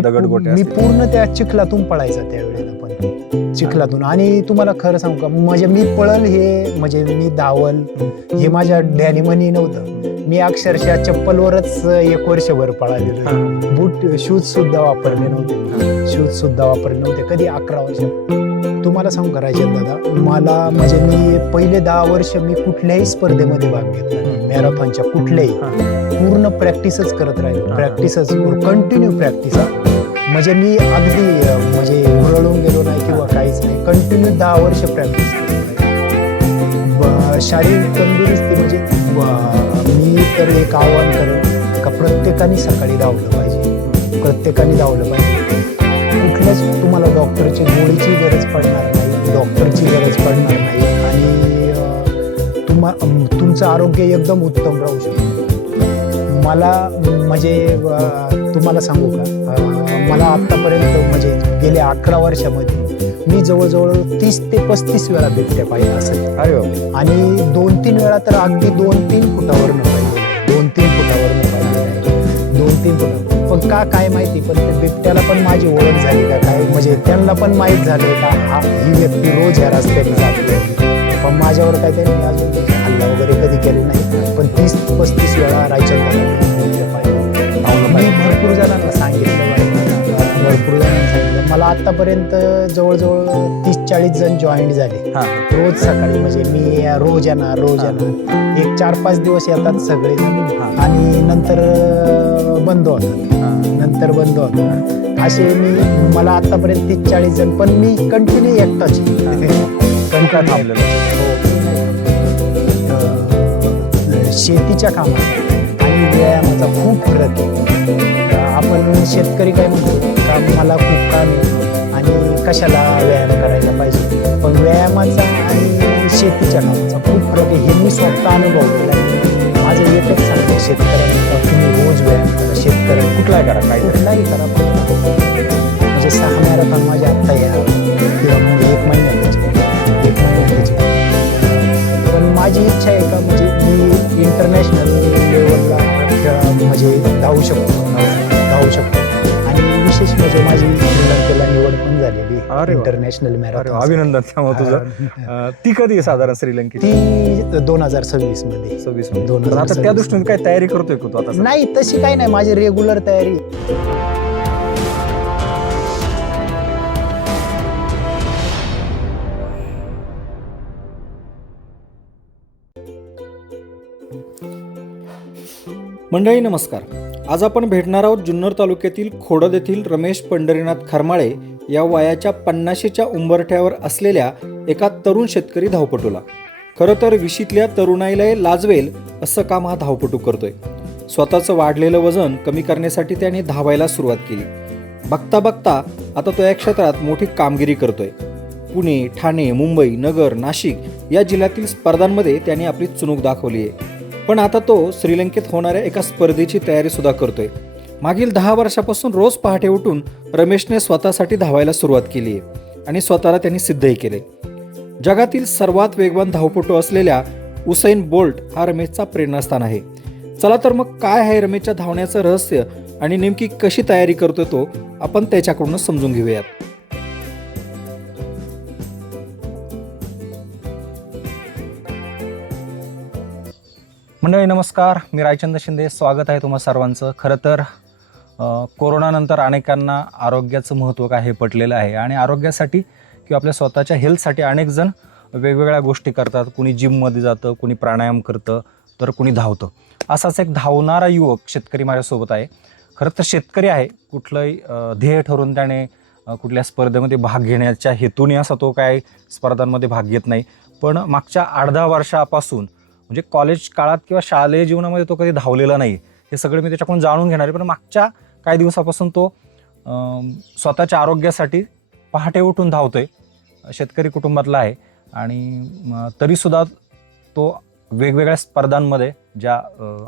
दगडगोटे मी असतील. पूर्ण त्या चिखलातून पळायचा त्यावेळेला पण. चिखलातून. आणि तुम्हाला खरं सांगू का म्हणजे मी पळल हे म्हणजे मी धावल हे माझ्या ध्यानीमनी नव्हतं. मी अक्षरशः चप्पलवरच एक वर्षभर पळालेलो. हा. बूट शूज सुद्धा वापरले नव्हते. शूज सुद्धा वापरले नव्हते. कधी अकरा वर्ष. तुम्हाला सांगू का राजन दादा? मला म्हणजे मी पहिले दहा वर्ष मी कुठल्याही स्पर्धेमध्ये भाग घेतला नाही. मॅरेथॉनच्या कुठल्याही. पूर्ण प्रॅक्टिसच करत राहिलो. प्रॅक्टिसच कंटिन्यू प्रॅक्टिस म्हणजे मी अगदी म्हणजे हुरळून गेलो नाही किंवा काहीच नाही. कंटिन्यू दहा वर्ष प्रॅक्टिस करत शारीरिक तंदुरुस्ती म्हणजे मी तर एक आव्हान करेन का प्रत्येकाने सकाळी धावलं पाहिजे. प्रत्येकाने धावलं पाहिजे. कुठल्याच तुम्हाला डॉक्टरची गोळीची गरज पडणार नाही डॉक्टरची गरज पडणार नाही आणि तुम्हा तुमचं आरोग्य एकदम उत्तम राहू शकतं. मला म्हणजे तुम्हाला सांगू का? मला आत्तापर्यंत म्हणजे गेल्या अकरा वर्षामध्ये मी जवळजवळ तीस ते पस्तीस वेळा बिबट्या पाहिजे असेल. अरे. आणि दोन तीन वेळा तर अगदी दोन तीन फुटावर पाहिजे दोन तीन फुटावर पाहिजे दोन तीन फुट पण का काय माहिती पण ते बिबट्याला पण माझी ओळख झाली का काय म्हणजे त्यांना पण माहीत झाले का हा ही व्यक्ती रोज या रस्त्याने जाते पण माझ्यावर काय त्यांनी अजून हल्ला वगैरे कधी केले नाही पण तीस पस्तीस वेळा रायचंद्र मी भरपूर जणांना सांगितलं भरपूर जणांना सांगितलं मला आतापर्यंत जवळजवळ तीस चाळीस जण जॉईन झाले. रोज सकाळी म्हणजे मी रोज येणार रोज. येणार एक चार पाच दिवस येतात सगळे. आणि नंतर बंद होतात. नंतर बंद होतात असे मी मला आतापर्यंत तीस चाळीस जण पण मी कंटिन्यू एकटाच. काय थांबलेलं. अं, शेतीच्या कामात आणि व्यायामाचा खूप फरक आहे. आपण शेतकरी काय म्हणतो? का मला खूप काम आहे? आणि कशाला व्यायाम करायला पाहिजे? पण व्यायामाचा आणि शेतीच्या कामाचा खूप फरक आहे हे मी स्वतः अनुभवलेला आहे माझं एकच सांगतो शेतकऱ्यांना तुम्ही रोज व्यायाम करा शेतकऱ्यांनी कुठला करा काय कुठलाही करा पण म्हणजे सहा मॅरेथॉन माझे आत्ता या किंवा म्हणजे एक महिन्याची एक महिन्याची पण माझी इच्छा आहे का म्हणजे मी इंटरनॅशनल लेवलला म्हणजे धावू शकतो. धावू शकतो. म्हणजे माझी श्रीलंकेला निवड पण झालेली अरे वा. इंटरनॅशनल अरे वा, मॅरेथॉन अभिनंदन त्यामुळे तुझं. अं, ती कधी आहे साधारण श्रीलंकेची? ती दोन हजार सव्वीसमध्ये. सव्वीस दोन तर हजार आता त्या सव्वीस. दृष्टीने काय तयारी करतोय का तू आता सध्या? नाही तशी काही नाही. माझी रेग्युलर तयारी. मंडळी नमस्कार. आज आपण भेटणार आहोत जुन्नर तालुक्यातील खोडद येथील रमेश पंढरीनाथ खरमाळे या वयाच्या पन्नाशीच्या उंबरठ्यावर असलेल्या एका तरुण शेतकरी धावपटूला. खरं तर विशीतल्या तरुणाईला लाजवेल असं काम हा धावपटू करतोय. स्वतःचं वाढलेलं वजन कमी करण्यासाठी त्याने धावायला सुरुवात केली. बघता बघता आता तो या क्षेत्रात मोठी कामगिरी करतोय. पुणे ठाणे मुंबई नगर नाशिक या जिल्ह्यातील स्पर्धांमध्ये त्याने आपली चुणूक दाखवली आहे. पण आता तो श्रीलंकेत होणाऱ्या एका स्पर्धेची तयारी सुद्धा करतोय. मागील दहा वर्षापासून रोज पहाटे उठून रमेशने स्वतःसाठी धावायला सुरुवात केली आहे आणि स्वतःला त्यांनी सिद्धही केले जगातील सर्वात वेगवान धावपटू असलेल्या उसैन बोल्ट हा रमेशचा प्रेरणास्थान आहे. चला तर मग काय आहे रमेशच्या धावण्याचं रहस्य आणि नेमकी कशी तयारी करतो तो आपण त्याच्याकडूनच समजून घेऊयात. मंडळी नमस्कार. मी रायचंद शिंदे. स्वागत आहे तुम्हा सर्वांचं. खरं तर कोरोनानंतर अनेकांना आरोग्याचं महत्त्व काय हे पटलेलं आहे? आणि आरोग्यासाठी किंवा आपल्या स्वतःच्या हेल्थसाठी अनेक जण वेगवेगळ्या गोष्टी करतात. कुणी जिममध्ये जातं कुणी प्राणायाम करतं तर कुणी धावतं. असाच एक धावणारा युवक शेतकरी माझ्यासोबत आहे. खरं तर शेतकरी आहे. कुठलंही ध्येय ठरून त्याने कुठल्या स्पर्धेमध्ये भाग घेण्याच्या हेतूने असा तो काय स्पर्धांमध्ये भाग घेत नाही. पण मागच्या आठ दहा वर्षापासून म्हणजे कॉलेज काळात किंवा शालेय जीवनामध्ये तो कधी धावलेला नाही. हे सगळं मी त्याच्याकडून जाणून घेणार आहे. पण मागच्या काही दिवसापासून तो स्वतःच्या आरोग्यासाठी पहाटे उठून धावतोय. शेतकरी कुटुंबातला आहे. आणि तरीसुद्धा तो वेगवेगळ्या स्पर्धांमध्ये ज्या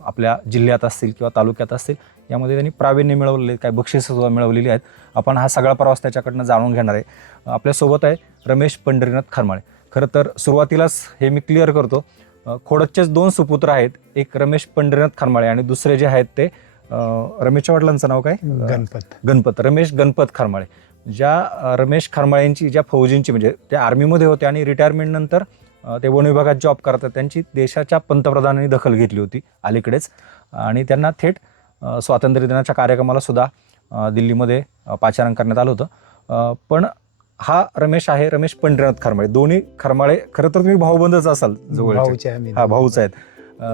आपल्या जिल्ह्यात असतील किंवा तालुक्यात असतील यामध्ये त्यांनी प्रावीण्य मिळवलेले काही बक्षिसंसुद्धा मिळवलेली आहेत. आपण हा सगळा प्रवास त्याच्याकडनं जाणून घेणार आहे. आपल्यासोबत आहे रमेश पंढरीनाथ खरमाळे. खरं तर सुरुवातीलाच हे मी क्लिअर करतो. अ, खोडदचेच दोन सुपुत्र आहेत. एक रमेश पंढरीनाथ खरमाळे आणि दुसरे जे आहेत ते रमेशच्या वडिलांचं नाव काय? गणपत. गणपत. रमेश गणपत खरमाळे ज्या रमेश खरमाळेंची ज्या फौजींची म्हणजे ते आर्मीमध्ये होते आणि रिटायरमेंट नंतर अं, ते वन विभागात जॉब करतात. त्यांची देशाच्या पंतप्रधानांनी दखल घेतली होती अलीकडेच. आणि त्यांना थेट स्वातंत्र्य दिनाच्या कार्यक्रमाला सुद्धा दिल्लीमध्ये पाचारण करण्यात आलं होतं. पण हा रमेश आहे रमेश पंढरीनाथ खरमाळे. दोन्ही खरमाळे खरं तर तुम्ही भाऊबंदच असाल जवळचे. हा भाऊच आहेत.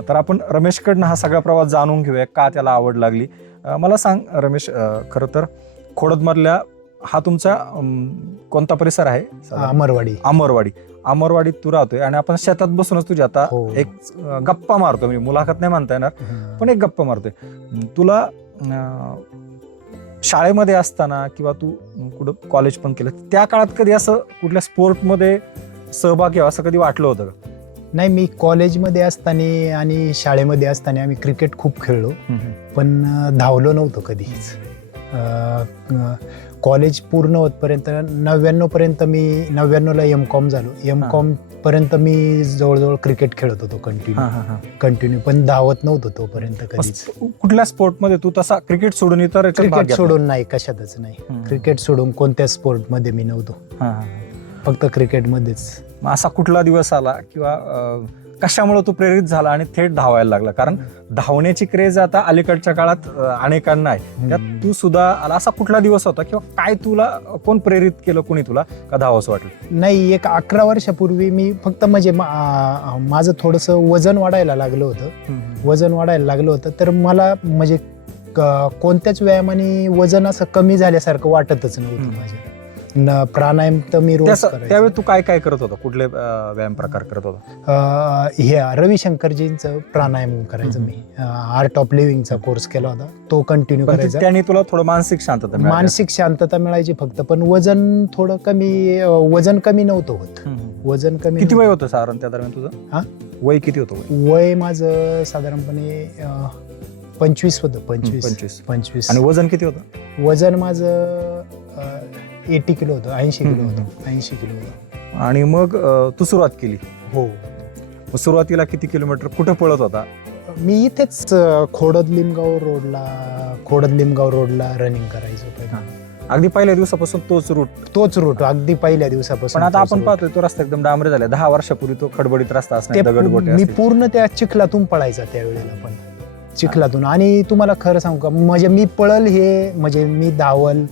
तर आपण रमेशकडनं हा सगळा प्रवास जाणून घेऊया का त्याला आवड लागली? मला सांग रमेश खरं तर खोडदमधल्या हा तुमचा कोणता परिसर आहे? अमरवाडी. अमरवाडी. अमरवाडीत तू राहतोय आणि आपण शेतात बसूनच तुझी आता हो. एक गप्पा मारतो म्हणजे मुलाखत नाही म्हणता येणार. पण एक गप्पा मारतोय. तुला शाळेमध्ये असताना किंवा तू कुठं कॉलेज पण केलं त्या काळात कधी असं कुठल्या स्पोर्टमध्ये सहभाग घ्यावा असं कधी वाटलं होतं का? नाही मी कॉलेजमध्ये असताना आणि शाळेमध्ये असताना आम्ही क्रिकेट खूप खेळलो. पण धावलो नव्हतो कधीच. कॉलेज पूर्ण होतपर्यंत नव्याण्णव पर्यंत मी नव्याण्णवला एम कॉम झालो. एम. कॉम पर्यंत मी जवळजवळ क्रिकेट खेळत होतो कंटिन्यू हा, हा, हा. कंटिन्यू पण धावत नव्हतो तोपर्यंत कधीच मग कुठल्या स्पोर्टमध्ये तू तसा क्रिकेट सोडून इतर याच्यात भाग क्रिकेट घेतला? सोडून नाही कशातच नाही हम्म. क्रिकेट सोडून कोणत्या स्पोर्टमध्ये मी नव्हतो हा, हा. फक्त क्रिकेटमध्येच मग असा कुठला दिवस आला किंवा अं, कशामुळे तू प्रेरित झाला आणि थेट धावायला लागला? कारण धावण्याची क्रेज आता अलीकडच्या काळात अनेकांना आहे. त्यात तू सुद्धा आला. असा कुठला दिवस होता किंवा काय तुला कोण प्रेरित केलं? कोणी तुला का धावावंसं वाटलं? नाही एक अकरा वर्षापूर्वी मी फक्त म्हणजे माझं थोडंसं वजन वाढायला लागलं होतं. वजन वाढायला लागलं होतं. तर मला म्हणजे कोणत्याच व्यायामाने वजन असं कमी झाल्यासारखं वाटतच नव्हतं. माझ्या न प्राणायाम तर मी रोज करायचो. त्यावेळी तू काय काय करत होता कुठले अं, व्यायाम प्रकार करत होता अं, हे रविशंकरजींचं प्राणायाम करायचं. मी आर्ट ऑफ लिव्हिंगचा कोर्स केला होता तो कंटिन्यू पण ते- करायचा त्याने तुला थोडं मानसिक शांतता मिळाली. मानसिक शांतता मिळायची फक्त पण वजन थोडं कमी अं, वजन कमी नव्हतं होत हम्म. वजन कमी किती वय नव्हतं. होतं साधारण त्या दरम्यान तुझं हा? वय किती होतं वय वय माझं साधारणपणे अं, पंचवीस होतं पंचवीस पंचवीस पंचवीस आणि वजन किती होतं वजन माझं एटी किलो होतं ऐंशी किलो. होतं ऐंशी किलो होतं. आणि मग अं, तू सुरुवात केली. हो. मग सुरुवातीला किती किलोमीटर कुठे पळत होता? मी इथेच अं, खोडद लिमगाव रोडला खोडद लिमगाव रोडला रनिंग करायचो पहिले. अगदी पहिल्या दिवसापासून तोच रूट तोच रूट अगदी पहिल्या दिवसापासून पण आता तोच आपण route. पाहतोय तो रस्ता एकदम डांबरे झाले दहा वर्षापूर्वी तो खडबडीत रस्ता असणार मी पूर्ण त्या चिखलातून पळायचा त्यावेळेला पण. चिखलातून. आणि तुम्हाला खरं सांगू का म्हणजे मी पळल हे म्हणजे मी धावल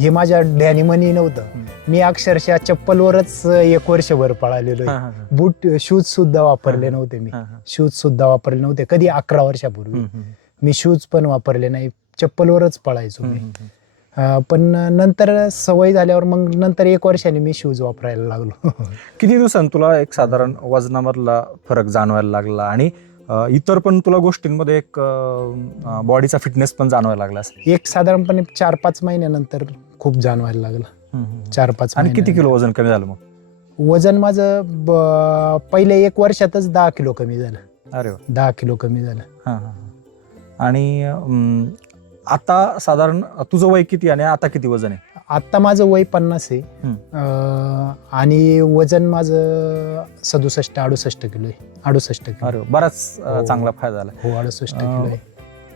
हे माझ्या ध्यानीमनी नव्हतं. मी अक्षरशः चप्पलवरच एक वर्षभर पळालेलो. बूट शूज सुद्धा वापरले. नव्हते मी. शूज सुद्धा वापरले नव्हते कधी अकरा वर्षापूर्वी. मी शूज पण वापरले नाही चप्पलवरच पळायचो मी. पण नंतर सवय झाल्यावर मग नंतर एक वर्षाने मी शूज वापरायला लागलो. किती दिवसांनी तुला एक साधारण वजनामधला फरक जाणवायला लागला? आणि इतर पण तुला गोष्टींमध्ये एक बॉडीचा फिटनेस पण जाणवायला लागला असेल. एक साधारणपणे चार पाच महिन्यानंतर खूप जाणवायला लागलं. चार पाच आणि किती. किलो वजन कमी झालं मग? वजन माझं पहिले एक वर्षातच दहा किलो कमी झालं. अरे दहा किलो कमी झालं. हा, हा, हा. आणि आता साधारण तुझं वय किती आणि आता किती वजन आहे? आत्ता माझं वय पन्नास आहे. अं, आणि वजन माझं सदुसष्ट अडुसष्ट किलो आहे अडुसष्ट किलो अरे बराच अं, हो. चांगला फायदा झाला हो अडुसष्ट किलो आहे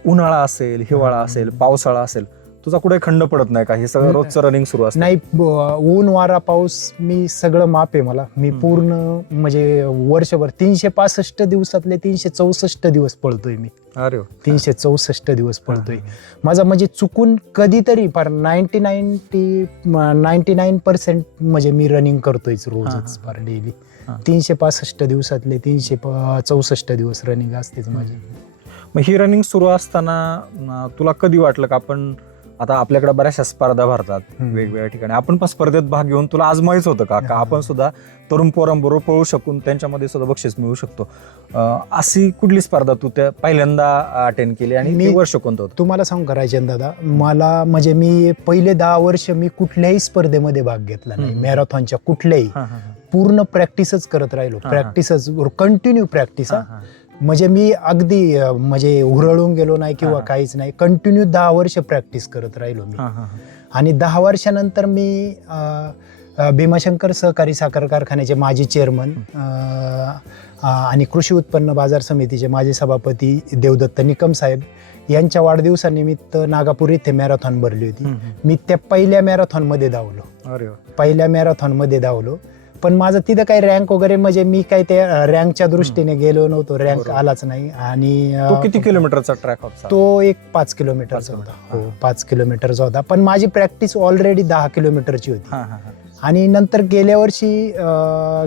उन्हाळा असेल हिवाळा. असेल पावसाळा असेल तुझा कुठे खंड पडत नाही का हे सगळं. रोजचं रनिंग सुरू असतं नाही ब- ऊन वारा पाऊस मी सगळं माप आहे मला मी हम्म. पूर्ण म्हणजे वर्षभर तीनशे पासष्ट दिवसातले तीनशे चौसष्ट दिवस पळतोय मी अरे वा. तीनशे चौसष्ट दिवस पळतोय माझा म्हणजे चुकून कधीतरी फार ninety ninety ninety nine percent म्हणजे मी रनिंग करतोयच रोजच हा. फार डेली हा. तीनशे पासष्ट दिवसातले तीनशे प- चौसष्ट दिवस रनिंग असतेच माझी मग ही रनिंग सुरू असताना अं, तुला कधी वाटलं का आपण आता आपल्याकडे बऱ्याचशा स्पर्धा भरतात. वेगवेगळ्या ठिकाणी आपण पण स्पर्धेत भाग घेऊन तुला आजमायच होतं का का. आपण सुद्धा तरुण पोरांबरोबर पळू शकून त्यांच्यामध्ये सुद्धा बक्षीस मिळू शकतो अशी कुठली स्पर्धा तू त्या पहिल्यांदा अटेंड केली आणि मी- वर्ष कोणतं होतं तुम्हाला सांगू का राजन दादा मला म्हणजे मी पहिले दहा वर्ष मी कुठल्याही स्पर्धेमध्ये भाग घेतला नाही. मॅरेथॉनच्या कुठल्याही. पूर्ण प्रॅक्टिसच करत राहिलो. प्रॅक्टिसच कंटिन्यू प्रॅक्टिस. म्हणजे मी अगदी म्हणजे हुरळून गेलो नाही किंवा. काहीच नाही. कंटिन्यू दहा वर्ष प्रॅक्टिस करत राहिलो मी. आणि दहा वर्षानंतर मी भीमाशंकर सहकारी साखर कारखान्याचे माजी चेअरमन आणि कृषी उत्पन्न बाजार समितीचे माजी सभापती देवदत्त निकम साहेब यांच्या वाढदिवसानिमित्त नागापूर येथे मॅरेथॉन भरली होती. मी त्या पहिल्या मॅरेथॉनमध्ये धावलो. पहिल्या मॅरेथॉनमध्ये धावलो. पण माझं तिथं काही रँक वगैरे म्हणजे मी काही ते रँकच्या दृष्टीने गेलो नव्हतो रँक. आलाच नाही. आणि तो किती किलोमीटरचा ट्रॅक होता? तो एक पाच किलोमीटरचा होता. हो पाच किलोमीटरचा होता. पण माझी प्रॅक्टिस ऑलरेडी दहा किलोमीटरची होती. आणि नंतर गेल्या वर्षी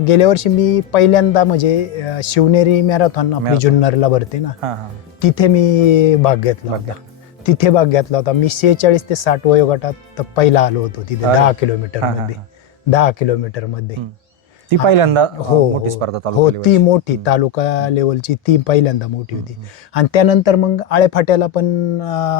गेल्या वर्षी मी पहिल्यांदा म्हणजे शिवनेरी मॅरेथॉन आपली. जुन्नरला भरते ना तिथे मी भाग घेतला होता. तिथे भाग घेतला होता. मी शेहेचाळीस ते साठ वयोगटात पहिला आलो होतो तिथे. दहा किलोमीटरमध्ये. दहा किलोमीटरमध्ये. ती पहिल्यांदा हो अं, मोठी स्पर्धा हो केली ती. मोठी तालुका लेवलची ती पहिल्यांदा मोठी होती. आणि त्यानंतर मग आळेफाट्याला पण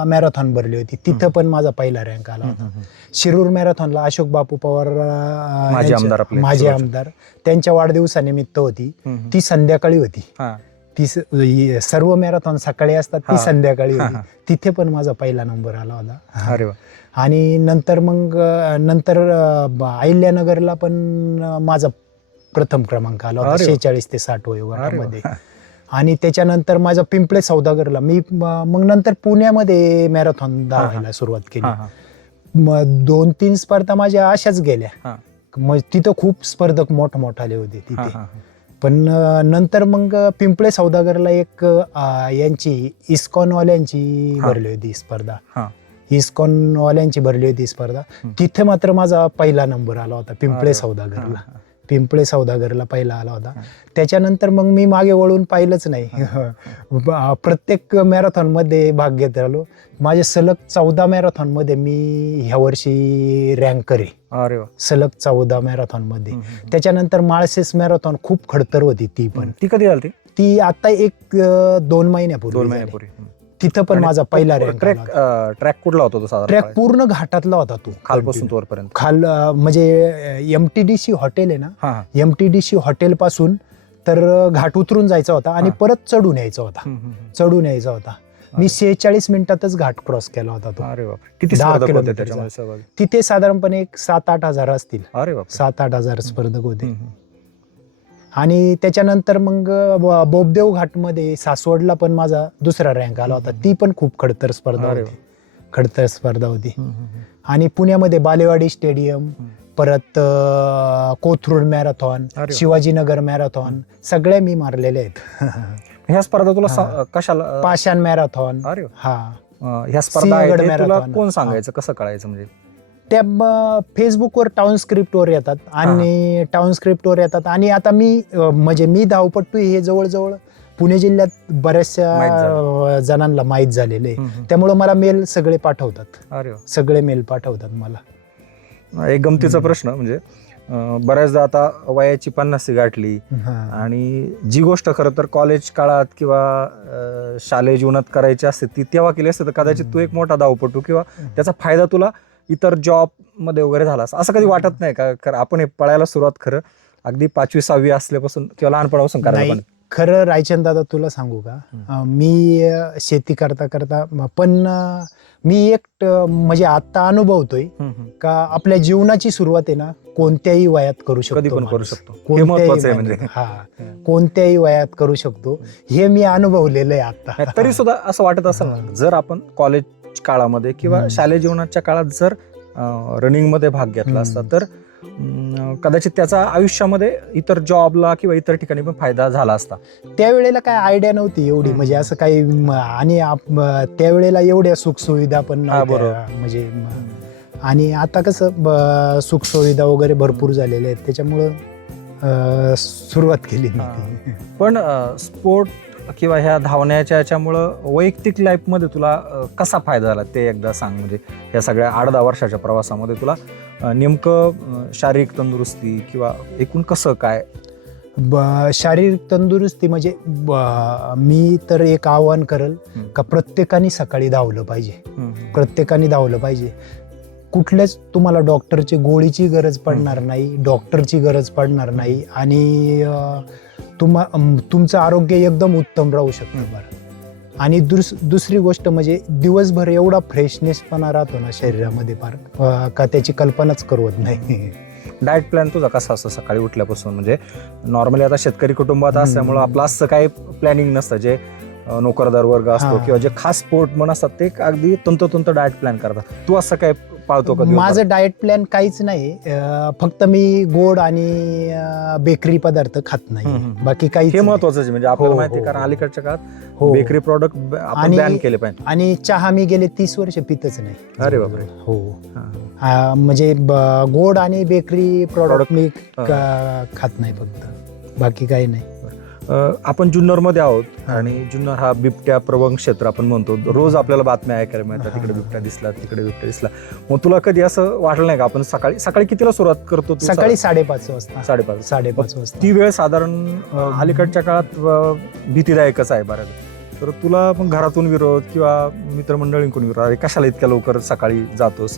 मॅरेथॉन भरली होती तिथं. पण माझा पहिला रँक आला होता. शिरूर मॅरेथॉनला अशोक बापू पवार अं, माजी यांच्या- आमदार आपले, माजी शिरूरचे. आमदार त्यांच्या वाढदिवसानिमित्त होती हम्म. ती संध्याकाळी होती हा. ती स- ही सर्व मॅरेथॉन सकाळी असतात ती हा. संध्याकाळी हा, होती हा. तिथे पण माझा पहिला नंबर आला होता अरे वा आणि नंतर मग अं, नंतर अं, ब- अहिल्यानगरला पण अं, माझा प्रथम क्रमांक आला होता. शेहेचाळीस ते साठ वयोगटामध्ये. आणि त्याच्यानंतर माझा पिंपळे सौदागरला मी मग नंतर पुण्यामध्ये मॅरेथॉन धावायला सुरुवात केली. मग दोन तीन स्पर्धा माझ्या अशाच गेल्या. मग तिथं खूप स्पर्धक मोठमोठाले होते हा, तिथे. पण नंतर मग पिंपळे सौदागरला एक यांची इस्कॉनवाल्यांची. भरली होती स्पर्धा. इस्कॉनवाल्यांची भरली होती स्पर्धा. तिथे मात्र माझा पहिला नंबर आला होता पिंपळे. सौदागरला पिंपळे सौदागरला पहिला आला होता. त्याच्यानंतर मग मी मागे वळून पाहिलंच नाही प्रत्येक मॅरेथॉनमध्ये भाग घेत राहिलो माझे सलग चौदा मॅरेथॉनमध्ये मी ह्या वर्षी रँकर आहे. अरे वा सलग चौदा मॅरेथॉनमध्ये हम्म, हम्म. त्याच्यानंतर माळसेस मॅरेथॉन खूप खडतर होती ती पण ती कधी झाली ती आता एक दोन महिन्यापूर्वी दोन. महिन्यापूर्वी. तिथं पण आणि माझा पहिला रँक ट्रॅक ट्रॅक कुठला होता तो साधारण ट्रॅक पूर्ण घाटातला होता तो. खालपासून तो वरपर्यंत खाल अं, म्हणजे टी डी सी हॉटेल आहे ना? हा हा. M T D C hotel पासून तर घाट उतरून जायचा होता आणि हा. परत चढून यायचा होता. हम्म, हम्म, हम्म. चढून यायचा होता. मी शेहेचाळीस मिनिटातच घाट क्रॉस केला होता तो. अरे बाप किती दहा स्पर्धक होते किलोमीटरचा. त्याच्यामध्ये सहभागी? तिथे साधारणपणे एक सात आठ हजार असतील. अरे सात आठ हजार स्पर्धक होते. आणि त्याच्यानंतर मग बोबदेव घाटमध्ये सासवडला पण माझा दुसरा रँक आला होता. ती पण खूप खडतर स्पर्धा होती. खडतर स्पर्धा होती. आणि पुण्यामध्ये बालेवाडी स्टेडियम परत कोथरूड मॅरेथॉन. शिवाजीनगर मॅरेथॉन सगळे मी मारलेले आहेत. ह्या स्पर्धा तुला कशाला पाषाण मॅरेथॉन. हा. ह्या स्पर्धा. कोण सांगायचं कसं कळायचं म्हणजे? त्या फेसबुकवर टाउन स्क्रिप्टवर येतात आणि टाउन स्क्रिप्टवर येतात आणि आता मी म्हणजे मी धावपट्टू हे जवळजवळ पुणे जिल्ह्यात बऱ्याचशा जणांना माहीत झालेले आहे. त्यामुळे मला मेल सगळे पाठवतात. सगळे मेल पाठवतात मला एक गमतीचा. प्रश्न म्हणजे बऱ्याचदा आता वयाची पन्नासी गाठली. आणि जी गोष्ट खरं तर कॉलेज काळात किंवा शालेय जीवनात करायची असते ती तेव्हा केली असते तर कदाचित तू एक मोठा धावपटू किंवा त्याचा फायदा तुला इतर जॉबमध्ये वगैरे झाला. असं कधी वाटत नाही का? कारण आपण हे पळायला सुरुवात खरं अगदी पाचवी सहावी असल्यापासून किंवा लहानपणापासून करायला खरं रायचंद दादा तुला सांगू का? मी शेती करता करता पण मी एक म्हणजे आता अनुभवतोय. का आपल्या जीवनाची सुरुवात आहे ना कोणत्याही वयात करू शकतो करू. शकतो. हे कोणत्याही. म्हणजे. हा. कोणत्याही वयात करू शकतो. हे मी अनुभवलेलं आहे आता तरी सुद्धा असं वाटत असेल ना, जर आपण कॉलेज काळामध्ये किंवा. शालेय जीवनाच्या काळात जर रनिंगमध्ये भाग घेतला असता. तर कदाचित त्याचा आयुष्यामध्ये इतर जॉबला किंवा इतर ठिकाणी पण फायदा झाला असता त्यावेळेला काय आयडिया नव्हती एवढी. म्हणजे असं काही आणि त्यावेळेला एवढ्या सुखसुविधा पण बरोबर. म्हणजे आणि आता कसं सुखसुविधा वगैरे भरपूर झालेल्या आहेत त्याच्यामुळं सुरुवात केली. पण स्पोर्ट किंवा ह्या धावण्याच्या याच्यामुळं वैयक्तिक लाईफमध्ये तुला कसा फायदा झाला? ते एकदा सांग. म्हणजे या सगळ्या आठ दहा वर्षाच्या प्रवासामध्ये तुला नेमकं शारीरिक तंदुरुस्ती किंवा एकूण कसं काय? ब- शारीरिक तंदुरुस्ती म्हणजे ब- मी तर एक आव्हान करल. का प्रत्येकाने सकाळी धावलं पाहिजे. प्रत्येकाने धावलं पाहिजे. कुठल्याच तुम्हाला डॉक्टरची गोळीची गरज पडणार नाही डॉक्टरची गरज पडणार नाही. आणि तुम्हा तुमचं आरोग्य एकदम उत्तम राहू शकतं. बरं. आणि दुस दुसरी गोष्ट म्हणजे दिवसभर एवढा फ्रेशनेसपणा राहतो ना शरीरामध्ये फार का त्याची कल्पनाच करवत नाही. डाएट प्लॅन तुझा कसा असतो सकाळी उठल्यापासून? म्हणजे नॉर्मली आता शेतकरी कुटुंबात असल्यामुळं आपलं असं काही प्लॅनिंग नसतं. जे नोकरदार वर्ग असतो. किंवा जे खास स्पोर्ट म्हण असतात ते अगदी तंतोतंत डाएट प्लॅन करतात. तू असं काय पाळतो का दिवसभर? माझं डाएट प्लॅन काहीच नाही अं, फक्त मी गोड आणि बेकरी पदार्थ खात नाही हम्म. बाकी काहीच हे नाही. महत्वाचं आहे म्हणजे आपल्याला हो, माहिती आहे हो, कारण हो. अलीकडच्या काळात हो बेकरी प्रॉडक्ट आपण आणि- बॅन केले पाहिजे आणि चहा मी गेले तीस वर्ष पितच नाही अरे बापरे. हो हा. आ, म्हणजे ब- गोड आणि बेकरी प्रॉडक्ट. मी. का- खात नाही फक्त बाकी काही नाही आपण जुन्नरमध्ये आहोत आणि जुन्नर हा बिबट्या प्रवंग क्षेत्र आपण म्हणतो. रोज आपल्याला बातम्या ऐकायला मिळतात. तिकडे बिबट्या दिसला तिकडे बिबट्या दिसला. मग तुला कधी असं वाटलं नाही का? आपण सकाळी सकाळी कितीला सुरुवात करतो? सकाळी साडेपाच वाजता. साडेपाच. साडेपाच वाजता. ती वेळ साधारण अलीकडच्या काळात भीतीदायकच आहे बऱ्याच. तर तुला मग घरातून विरोध किंवा मित्रमंडळींकडून विरोध? अरे कशाला इतक्या लवकर सकाळी जातोस?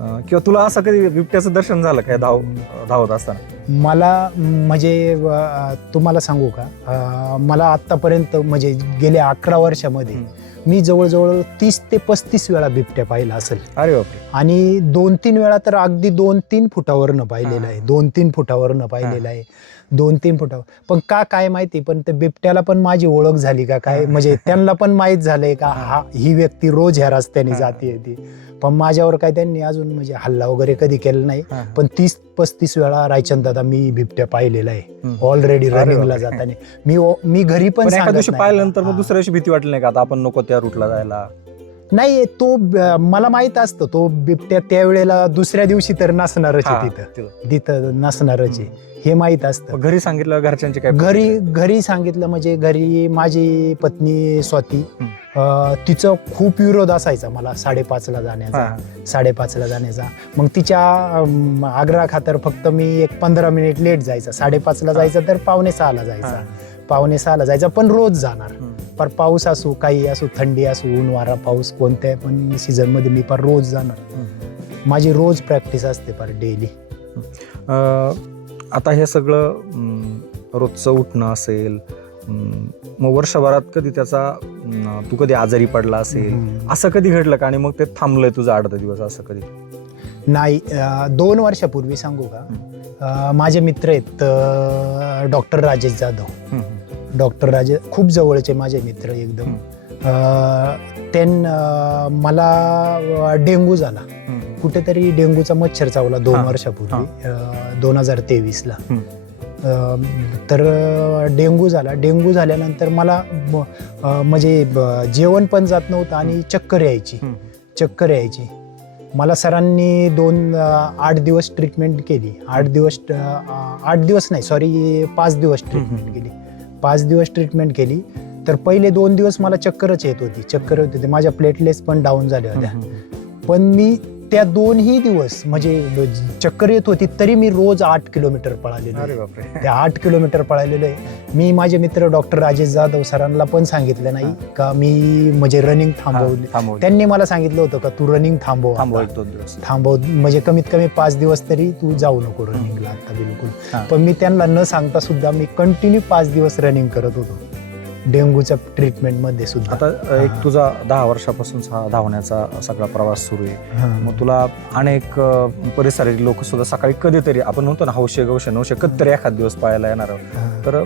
अं, किंवा तुला असं कधी बिबट्याचं दर्शन झालं काय धाव धावत असताना? मला म्हणजे अ, तुम्हाला सांगू का? अ, मला आतापर्यंत म्हणजे गेल्या अकरा वर्षामध्ये मी जवळजवळ तीस ते पस्तीस वेळा बिबट्या पाहिला असेल. अरे बापरे. आणि दोन तीन वेळा तर अगदी दोन तीन फुटावरनं पाहिलेलं आहे. दोन तीन फुटावरनं पाहिलेलं आहे. दोन तीन फुटावर पण का काय माहिती पण ते बिबट्याला पण माझी ओळख झाली का काय. म्हणजे त्यांना पण माहीत झालंय का हा ही व्यक्ती रोज ह्या रस्त्याने. जाते ती पण माझ्यावर काय त्यांनी अजून म्हणजे हल्ला वगैरे कधी केला नाही. पण तीस पस्तीस वेळा रायचंद दादा मी बिबट्या पाहिलेला आहे. ऑलरेडी रनिंगला. जाताना मी मी घरी पण दिवशी. पाहिल्यानंतर मग. दुसऱ्या दिवशी भीती वाटली नाही का आता आपण नको त्या रूटला जायला नाही तो मला माहीत असतं तो बिबट्या त्यावेळेला दुसऱ्या दिवशी तर नसणारच आहे तिथं तिथं. तिथं नसणारच आहे हे माहीत असतं मग घरी सांगितलं घरच्यांचे काय घरी घरी सांगितलं म्हणजे घरी माझी पत्नी स्वाती. अं, तिचं खूप विरोध असायचा मला साडेपाचला जाण्याचा हा. साडेपाचला जाण्याचा मग तिच्या अं, आग्रहा खातर फक्त मी एक पंधरा मिनिट लेट जायचा साडेपाचला जायचा तर पावणे सहाला जायचा हा. पावणे सहाला जायचा पण रोज जाणार. पर पाऊस असू काही असू थंडी असू ऊन वारा पाऊस कोणत्या पण सीझनमध्ये मी पर रोज जाणार. माझी रोज प्रॅक्टिस असते पर डेली आता हे सगळं रोजचं उठणं असेल मग वर्षभरात कधी त्याचा तू कधी आजारी पडला असेल असं कधी घडलं का? आणि मग ते थांबलंय तुझं आठ दिवस असं कधी? नाही दोन वर्षापूर्वी सांगू का? माझे मित्र आहेत डॉक्टर राजेश जाधव. डॉक्टर राजे खूप जवळचे माझे मित्र एकदम. त्यां मला डेंगू झाला. कुठेतरी डेंगूचा मच्छर चावला दोन वर्षापूर्वी दोन हजार तेवीसला. तर डेंगू झाला. डेंगू झाल्यानंतर मला म्हणजे जेवण पण जात नव्हतं आणि चक्कर यायची. चक्कर यायची. मला सरांनी दोन आठ दिवस ट्रीटमेंट केली. आठ दिवस आठ दिवस नाही सॉरी पाच दिवस ट्रीटमेंट. केली. पाच दिवस ट्रीटमेंट केली तर पहिले दोन दिवस मला चक्करच येत होती. चक्कर येत होती. माझ्या प्लेटलेट्स पण डाऊन झाल्या होत्या. पण मी त्या दोनही दिवस म्हणजे चक्कर येत होती तरी मी रोज आठ किलोमीटर पळालेलो त्या आठ किलोमीटर पळालेलो आहे. मी माझे मित्र डॉक्टर राजेश जाधव सरांना पण सांगितलं नाही का मी म्हणजे रनिंग थांबवली त्यांनी मला सांगितलं होतं का तू रनिंग थांबव थांबव म्हणजे कमीत कमी पाच दिवस तरी तू जाऊ नको रनिंगला आता बिलकुल. पण मी त्यांना न सांगता सुद्धा मी कंटिन्यू पाच दिवस रनिंग करत होतो. डेंग्यूच्या ट्रीटमेंटमध्ये सुद्धा आता एक. तुझा दहा वर्षापासून हा धावण्याचा सगळा प्रवास सुरू आहे. मग तुला अनेक परिसरातील लोक सुद्धा सकाळी कधीतरी आपण म्हणतो ना हौशे गौशे नवशे कधीतरी एखाद दिवस पाहायला येणार. तर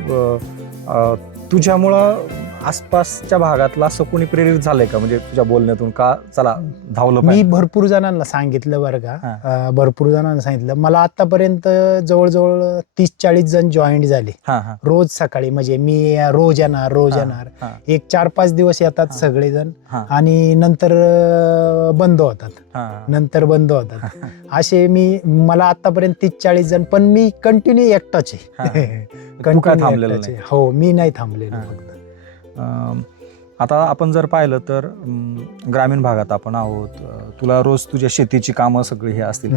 तुझ्यामुळं आसपासच्या भागातला असं कोणी प्रेरित झालंय का? म्हणजे तुझ्या बोलण्यातून का चला धावलं मी पाहिजे? भरपूर जणांना सांगितलं बरं का. हा. अं, भरपूर जणांना सांगितलं. मला आतापर्यंत जवळजवळ तीस चाळीस जण जॉईंट झाले. हा हा. रोज सकाळी म्हणजे मी रोज येणार रोज हा, येणार. हा, एक चार पाच दिवस येतात हा. सगळेजण हा, आणि नंतर अं, बंद होतात. हा. नंतर बंद होतात. असे मी मला आतापर्यंत तीस चाळीस जण पण मी कंटिन्यू एकटाच हा. आहे तू काय Continue थांबलेलं एकटाच नाही? आहे. हो मी नाही थांबलेलो हा. फक्त. आता आपण जर पाहिलं तर ग्रामीण भागात आपण आहोत तुला रोज तुझ्या शेतीची कामं सगळी हे असतील.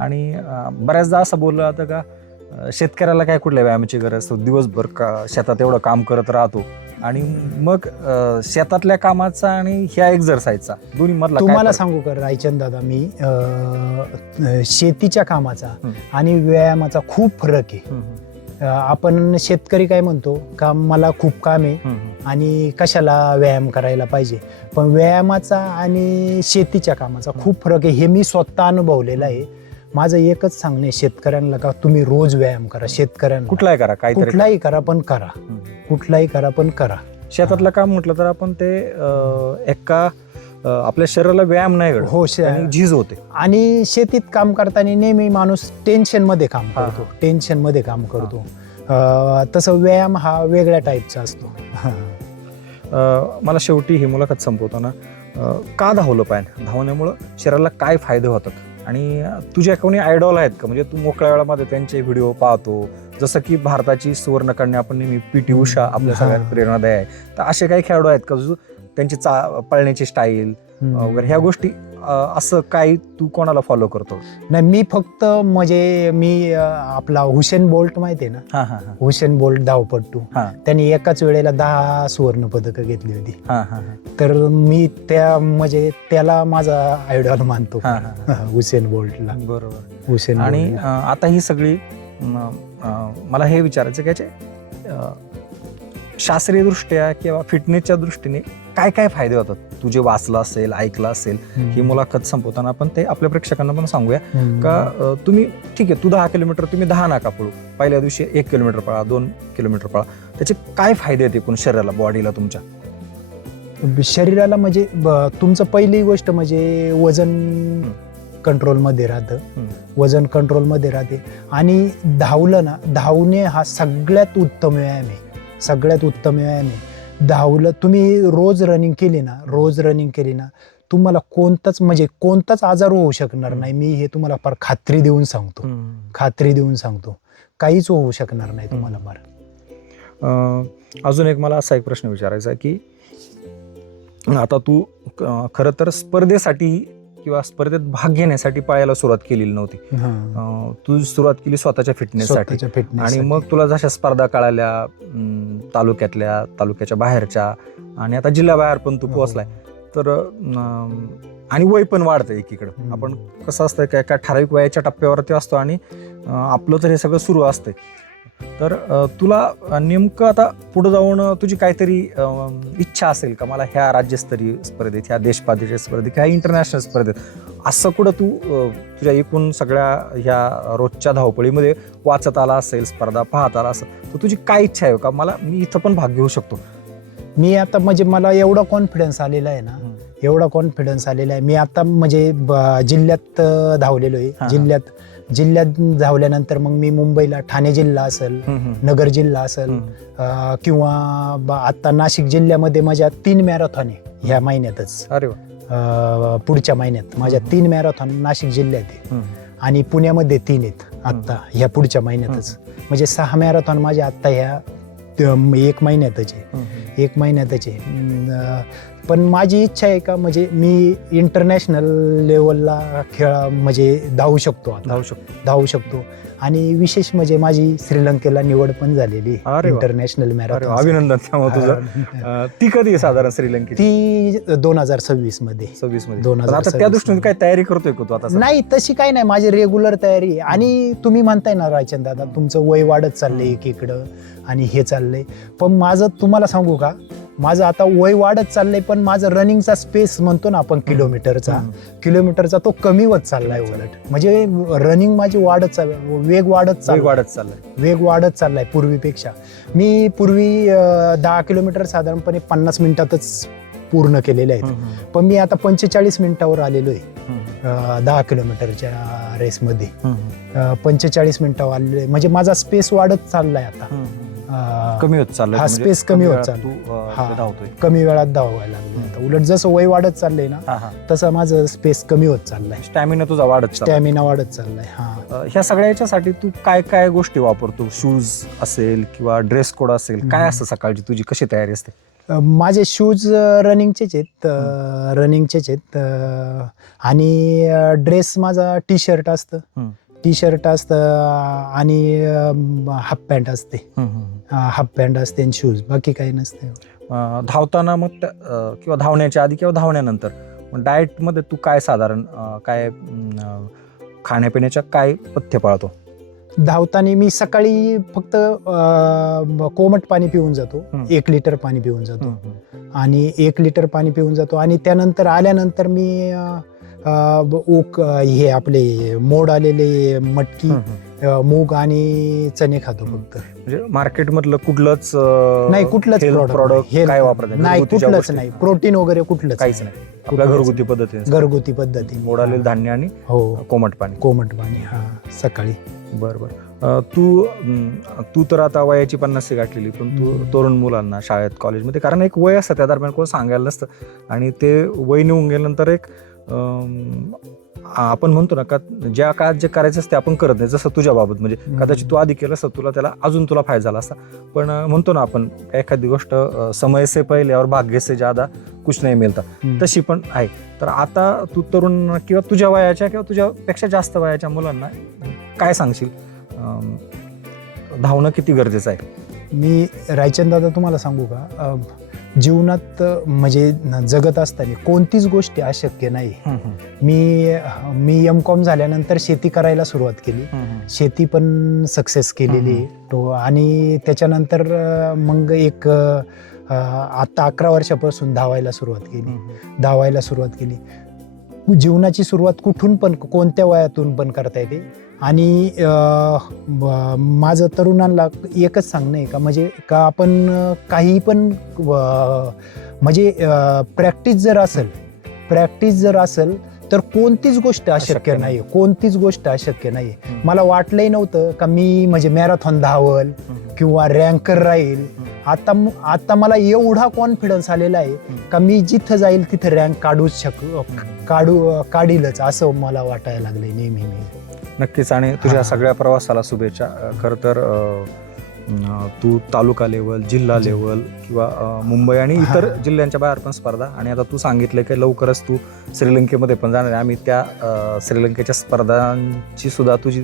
आणि बऱ्याचदा असं बोललं जातं का शेतकऱ्याला काय कुठल्या व्यायामाची गरज तो दिवसभर का शेतात एवढं काम करत राहतो आणि मग शेतातल्या कामाचा आणि ह्या एक्झरसाईजचा दोन्ही मधला तुम्हाला? सांगू का रायचंद दादा मी शेतीच्या कामाचा. आणि व्यायामाचा खूप फरक आहे आपण शेतकरी काय म्हणतो का मला खूप काम आहे आणि कशाला व्यायाम करायला पाहिजे? पण व्यायामाचा आणि शेतीच्या कामाचा खूप फरक आहे. हे मी स्वतः अनुभवलेलं आहे. माझं एकच सांगणं शेतकऱ्यांना का तुम्ही रोज व्यायाम करा शेतकऱ्यांना. कुठलाही करा करा. कुठलाही करा पण करा. कुठलाही करा पण करा. शेतातलं काम म्हटलं तर आपण ते एका आपल्या शरीराला व्यायाम नाही घडत. हो आणि झीज होते. आणि शेतीत काम करताना नेहमी माणूस टेन्शनमध्ये काम हा, करतो. टेन्शनमध्ये काम करतो. अं, तसं व्यायाम हा वेगळ्या टाईपचा असतो. हा. अं, मला शेवटी ही मुलाखत संपवताना अं, का धावलं पाहिजे धावण्यामुळं शरीराला काय फायदे होतात? आणि तुझ्या कोणी आयडॉल आहेत का? म्हणजे तू मोकळ्या वेळामध्ये त्यांचे व्हिडिओ पाहतो. जसं की भारताची सुवर्णकन्या आपण नेहमी पी टी उषा आपल्या हा. सगळ्यात प्रेरणादायी आहे. तर असे काही खेळाडू आहेत का? जो त्यांची चा पळण्याची स्टाईल वगैरे ह्या गोष्टी असं काही तू कोणाला फॉलो करतो नाही मी फक्त म्हणजे मी आपला हुसेन बोल्ट माहिती आहे ना? हा हा हा. हुसेन बोल्ट धावपट्टू हा. त्यांनी एकाच वेळेला दहा सुवर्ण पदक घेतली होती. हा हा तर मी त्या म्हणजे त्याला माझा आयडॉल मानतो. हुसेन बोल्टला. बरोबर. हुसेन आणि आता ही सगळी मला हे विचारायचं की याचे अं, शास्त्रीय दृष्ट्या किंवा फिटनेसच्या दृष्टीने काय काय फायदे होतात? तू जे वाचलं असेल ऐकलं असेल ही मुलाखत संपवताना आपण ते आपल्या प्रेक्षकांना पण सांगूया. का तुम्ही ठीक आहे तू दहा किलोमीटर तुम्ही दहा नाका पळू. पहिल्या दिवशी एक किलोमीटर पळा दोन किलोमीटर पळा. त्याचे काय फायदे आहेत एकूण शरीराला बॉडीला तुमच्या? शरीराला म्हणजे तुमचं पहिली गोष्ट म्हणजे वजन कंट्रोलमध्ये राहतं. वजन कंट्रोलमध्ये राहते. आणि धावलं ना धावणे हा सगळ्यात उत्तम व्यायाम आहे. सगळ्यात उत्तम व्यायाम आहे धावलं तुम्ही रोज रनिंग केली ना रोज रनिंग केली ना तुम्हाला कोणताच म्हणजे कोणताच आजार होऊ शकणार नाही. मी हे तुम्हाला फार खात्री देऊन सांगतो. खात्री देऊन सांगतो. काहीच होऊ शकणार नाही तुम्हाला फार. अजून एक मला असा एक प्रश्न विचारायचा की आता तू खरं तर स्पर्धेसाठी किंवा स्पर्धेत भाग घेण्यासाठी पळायला सुरुवात केलेली नव्हती. अं, तू सुरुवात केली स्वतःच्या फिटनेससाठी स्वतःच्या fitness आणि साठी. मग तुला जशा स्पर्धा कळाल्या अं, तालुक्यातल्या तालुक्याच्या बाहेरच्या आणि आता जिल्ह्याबाहेर पण तू हो. पोहोचलाय तर अं, आणि वय पण वाढतं एकीकडं हम्म. आपण कसं असतं काय काय ठराविक वयाच्या टप्प्यावरती असतो आणि अं, आपलं तर हे सगळं सुरू असतंय तर तुला नेमकं आता पुढे जाऊन तुझी काहीतरी इच्छा असेल का? मला ह्या राज्यस्तरीय स्पर्धेत ह्या देशपातळीच्या स्पर्धेत ह्या इंटरनॅशनल स्पर्धेत असं कुठं तू तुझ्या एकूण सगळ्या ह्या रोजच्या धावपळीमध्ये वाचत आला असेल स्पर्धा पाहत आला असेल तर तुझी काय इच्छा आहे का? मला मी इथं पण भाग घेऊ शकतो. मी आता म्हणजे मला एवढा कॉन्फिडन्स आलेला आहे ना. एवढा कॉन्फिडन्स आलेला आहे. मी आता म्हणजे जिल्ह्यात धावलेलो. आहे. जिल्ह्यात जिल्ह्यात धावल्यानंतर मग मी मुंबईला ठाणे जिल्हा असेल नगर जिल्हा असेल किंवा आता नाशिक जिल्ह्यामध्ये माझ्या तीन मॅरेथॉन आहे ह्या महिन्यातच. पुढच्या महिन्यात माझ्या. तीन मॅरेथॉन नाशिक जिल्ह्यात आहे. आणि पुण्यामध्ये तीन आहेत आत्ता ह्या पुढच्या महिन्यातच. म्हणजे सहा मॅरेथॉन माझ्या आत्ता ह्या एक महिन्यातच आहे. एक महिन्यातच आहे. पण माझी इच्छा आहे का म्हणजे मी इंटरनॅशनल लेवलला खेळ म्हणजे धावू शकतो आता. धावू शकतो. धावू शकतो. आणि विशेष म्हणजे माझी श्रीलंकेला निवड पण झालेली. इंटरनॅशनल मॅरेथॉन अभिनंदन ती कधी आहे साधारण श्रीलंकेची? ती दोन हजार सव्वीसमध्ये. सव्वीसमध्ये. दोन हजार त्या दृष्टीने. काय तयारी करतोय का तू आता? नाही तशी काही नाही. माझी रेग्युलर तयारी आणि तुम्ही म्हणताय ना रायचंद दादा तुमचं वय वाढत चाललंय एकीकडं आणि हे चाललंय. पण माझं तुम्हाला सांगू का? माझं आता वय वाढत चाललंय पण माझं रनिंगचा स्पेस म्हणतो ना आपण किलोमीटरचा. किलोमीटरचा तो कमी होत चाललाय उलट. म्हणजे रनिंग माझी वाढत चाल वेग वाढत वेग चाललाय वाढत चाललाय. वेग वाढत चाललाय पूर्वीपेक्षा. मी पूर्वी दहा किलोमीटर साधारणपणे पन्नास मिनिटातच पूर्ण केलेले आहेत. पण मी आता पंचेचाळीस मिनिटावर आलेलो आहे दहा किलोमीटरच्या रेसमध्ये. पंचेचाळीस मिनिटावर आलेलो आहे म्हणजे माझा स्पेस वाढत चाललाय आता. अं, कमी होत चाललंय. हा, म्हणजे space कमी होत अं, हा. धावतोय. कमी वेळात धावायला लागलो. आता उलट जसं वय वाढत चाललंय ना हा हा. तसं माझं स्पेस कमी होत चाललाय. स्टॅमिना तुझा वाढत चाललाय. स्टॅमिना वाढत चाललाय हा. अं, ह्या सगळ्या याच्यासाठी तू काय काय गोष्टी वापरतो? शूज असेल किंवा ड्रेस कोड असेल काय हम्म. असतं सकाळची तुझी? कशी तयारी असते? अं, माझे शूज रनिंगचेच आहेत. रनिंगचेच आहेत. अं, आणि ड्रेस माझा टी शर्ट असतं. हम्म. टी शर्ट असतं आणि हाफ पॅन्ट असते. हाफ पॅन्ट असते आणि शूज बाकी काही नसते. धावताना मग किंवा धावण्याच्या आधी किंवा धावण्यानंतर डाएटमध्ये तू काय साधारण काय खाण्यापिण्याच्या काय पथ्य पाळतो? धावताना मी सकाळी फक्त कोमट पाणी पिऊन जातो. एक लिटर पाणी पिऊन जातो. आणि एक लिटर पाणी पिऊन जातो. आणि त्यानंतर आल्यानंतर मी अं, हे आपले मोड आलेले मटकी मूग आणि चणे खातो फक्त. म्हणजे मार्केटमधलं कुठलंच अं, नाही कुठलंच product नाही. काय वापरत नाही. कुठलंच? नाही. प्रोटीन वगैरे कुठलंच काहीच नाही. आपल्या कुठलंच घरगुती पद्धतीने. घरगुती पद्धतीने. मोडालेलं धान्य आणि हो. कोमट पाणी. कोमट पाणी हा सकाळी. बरं बरं. तू तू तर आता वयाची पन्नास गाठलेली पण तू. तरुण मुलांना शाळेत कॉलेजमध्ये कारण एक वय असतं त्या दरम्यान कोण सांगायला नसतं. आणि ते वय निघून गेल्यानंतर एक आपण म्हणतो ना का ज्या काळात जे करायचं असते आपण करत नाही. जसं तुझ्या बाबत म्हणजे. कदाचित तू आधी केलं असतं तुला त्याला अजून तुला फायदा झाला असता. पण म्हणतो ना आपण एखादी गोष्ट समय से पहिले और भाग्य से ज्यादा कुछ नाही मिळतं. तशी पण आहे. तर आता तू तरुण किंवा तुझ्या वयाच्या किंवा तुझ्यापेक्षा जास्त वयाच्या मुलांना काय सांगशील? धावणं किती गरजेचं आहे? मी रायचंद दादा तुम्हाला सांगू का? जीवनात म्हणजे जगत असताना कोणतीच गोष्ट अशक्य नाही. मी मी एम कॉम झाल्यानंतर शेती करायला सुरुवात केली. शेती पण सक्सेस केलेली. तो आणि त्याच्यानंतर मग एक अं, आता अकरा वर्षापासून धावायला सुरुवात केली. धावायला सुरुवात केली. जीवनाची सुरुवात कुठून पण कोणत्या वयातून पण करता येते. आणि माझं तरुणांना एकच सांगणं आहे का म्हणजे का आपण काही पण म्हणजे प्रॅक्टिस जर असेल प्रॅक्टिस जर असेल तर कोणतीच गोष्ट अशक्य नाही. कोणतीच गोष्ट अशक्य नाही मला वाटलंही नव्हतं का मी म्हणजे मॅरेथॉन धावल किंवा रँकर राहील. आता आता मला एवढा कॉन्फिडन्स आलेला आहे का मी जिथं जाईल तिथं रँक काढूच शक काढू काढीलच असं मला वाटायला लागलंय नेहमी नेहमी नक्कीच. आणि तुझ्या. सगळ्या प्रवासाला शुभेच्छा. खरं तर तू तालुका लेवल जिल्हा लेवल किंवा मुंबई आणि इतर. जिल्ह्यांच्या बाहेर पण स्पर्धा. आणि आता तू सांगितलं की लवकरच तू श्रीलंकेमध्ये पण जाणार आहे. आम्ही त्या श्रीलंकेच्या स्पर्धांची सुद्धा तुझी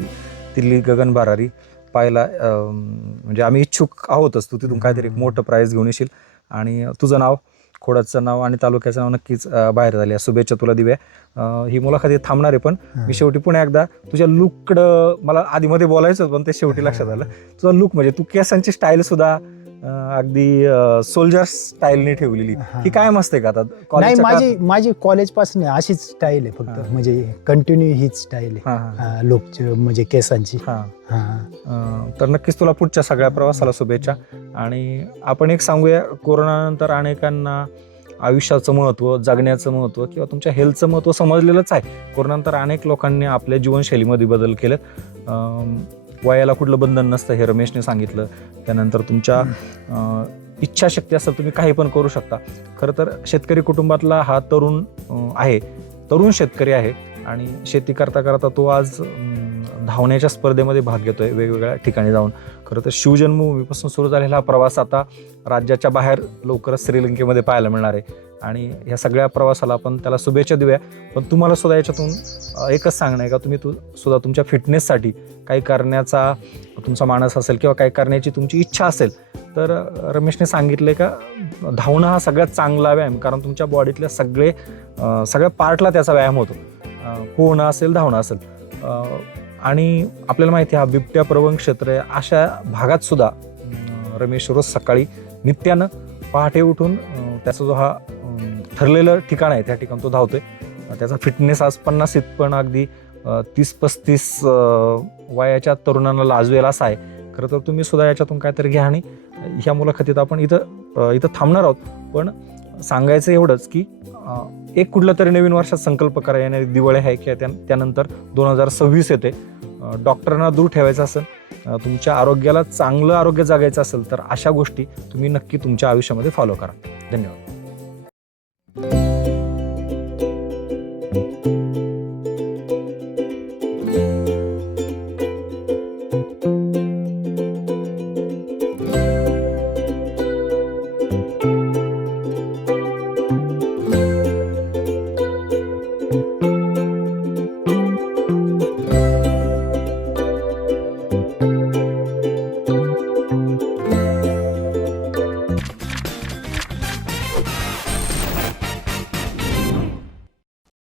दिल्ली गगन भरारी पाहायला म्हणजे आम्ही इच्छुक आहोतच. तू तिथून काहीतरी मोठं प्राईज घेऊन येशील. आणि तुझं नाव? खोडाचं नाव आणि तालुक्याचं नाव नक्कीच बाहेर झाले. शुभेच्छा तुला दिव्या. ही मुलाखत थांबणार आहे पण मी शेवटी पुन्हा एकदा तुझ्या लुककडं मला आधी मध्ये बोलायचं पण ते शेवटी लक्षात आलं. तुझा लुक म्हणजे तू केसांची स्टाईल सुद्धा अगदी सोल्जर स्टाईलने ठेवलेली. हा. काय मस्त आहे का आता? नाही माझी माझी कॉलेजपासून अशीच स्टाईल आहे हा. फक्त म्हणजे कंटिन्यू हीच स्टाईल आहे. लोकची म्हणजे केसांची. तर नक्कीच तुला पुढच्या सगळ्या प्रवासाला शुभेच्छा. आणि आपण एक सांगूया कोरोनानंतर अनेकांना आयुष्याचं महत्त्व जगण्याचं महत्त्व किंवा तुमच्या हेल्थचं महत्त्व समजलेलंच आहे. कोरोनानंतर अनेक लोकांनी आपल्या जीवनशैलीमध्ये बदल केलेत. वयाला कुठलं बंधन नसतं हे रमेशने सांगितलं. त्यानंतर तुमच्या इच्छाशक्ती असेल तुम्ही काही पण करू शकता. खरं तर शेतकरी कुटुंबातला हा तरुण आहे. तरुण शेतकरी आहे आणि शेती करता करता तो आज धावण्याच्या स्पर्धेमध्ये भाग घेतोय वेगवेगळ्या ठिकाणी जाऊन. खरं तर शिवजन्मभूमीपासून सुरू झालेला हा प्रवास आता राज्याच्या बाहेर लवकरच श्रीलंकेमध्ये पाहायला मिळणार आहे. आणि ह्या सगळ्या प्रवासाला आपण त्याला शुभेच्छा देऊया. पण तुम्हाला सुद्धा याच्यातून एकच सांगणं आहे का? तुम्ही तू सुद्धा तुमच्या फिटनेससाठी काही करण्याचा तुमचा मानस असेल किंवा काही करण्याची तुमची इच्छा असेल तर रमेशने सांगितले का धावणं हा सगळ्यात चांगला व्यायाम कारण तुमच्या बॉडीतल्या सगळे सगळ्या पार्टला त्याचा व्यायाम होतो. पोहणं असेल धावणं असेल आणि आपल्याला माहिती आहे हा बिबट्या प्रवण क्षेत्र आहे. अशा भागात सुद्धा रमेश रोज सकाळी नित्यानं पहाटे उठून त्याचा जो हा ठरलेलं ठिकाण आहे त्या ठिकाणी तो धावतोय. त्याचा फिटनेस आज पन्नास पण अगदी तीस पस्तीस वयाच्या तरुणांना लाजवेल असा आहे. खरं तर तुम्ही सुद्धा याच्यातून काहीतरी घ्या आणि ह्या मुलाखतीत आपण इथं इथं थांबणार आहोत. पण सांगायचं एवढंच की एक कुठलं तरी नवीन वर्षात संकल्प करा. येणारी दिवाळी आहे किंवा त्या त्यानंतर दोन हजार सव्वीस येते. डॉक्टरांना दूर ठेवायचं असेल तुमच्या आरोग्याला चांगलं आरोग्य जगायचं असेल तर अशा गोष्टी तुम्ही नक्की तुमच्या आयुष्यामध्ये फॉलो करा. धन्यवाद.